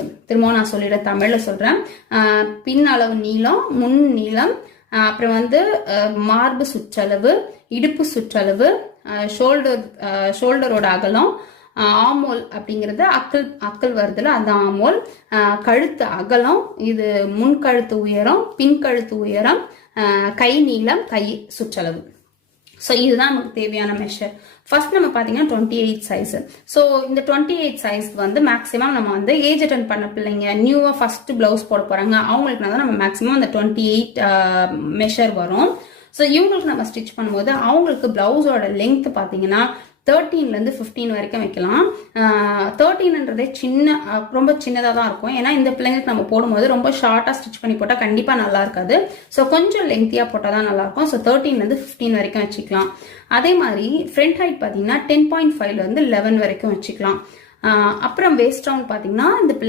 Length. திரும்பவும் நான் சொல்லிடுறேன், தமிழில் சொல்கிறேன். பின் அளவு நீளம், முன் நீளம், அப்புறம் வந்து மார்பு சுற்றளவு, இடுப்பு சுற்றளவு, ஷோல்டரோட அகலம், ஆமோல் அப்படிங்கிறது அக்கல் வருதுல அந்த ஆமோல், கழுத்து அகலம், இது முன்கழுத்து உயரம், பின்கழுத்து உயரம், கை நீளம், கை சுற்றளவு. ஸோ இதுதான் நமக்கு தேவையான மெஷர். ஃபர்ஸ்ட் நம்ம பார்த்தீங்கன்னா 28 சைஸ். ஸோ இந்த 28 சைஸ்க்கு வந்து மேக்ஸிமம் நம்ம வந்து ஏஜ் அட்டன் பண்ண பிள்ளைங்க, நியூவாக ஃபர்ஸ்ட் பிளவுஸ் போட போறாங்க, அவங்களுக்கு தான் நம்ம மேக்ஸிமம் அந்த 28 மெஷர் வரும். ஸோ இவங்களுக்கு நம்ம ஸ்டிச் பண்ணும்போது அவங்களுக்கு பிளவுஸோட லென்த் பார்த்தீங்கன்னா 13லேருந்து 15 வரைக்கும் வைக்கலாம். 13ன்றதே ரொம்ப சின்னதாக தான் இருக்கும். ஏன்னா இந்த பிள்ளைங்களுக்கு நம்ம போடும்போது ரொம்ப ஷார்ட்டாக ஸ்டிச் பண்ணி போட்டால் கண்டிப்பாக நல்லா இருக்காது. ஸோ கொஞ்சம் லெங்க்த்தியாக போட்டால் தான் நல்லா இருக்கும். ஸோ 13லேருந்து 15 வரைக்கும் வச்சுக்கலாம். அதே மாதிரி ஃப்ரண்ட் ஹைட் பார்த்தீங்கன்னா 10.5லேருந்து 11 வரைக்கும் வச்சுக்கலாம். அப்புறம் வேஸ்ட் ரவுண்ட் பார்த்தீங்கன்னா இந்த பிள்ளைங்க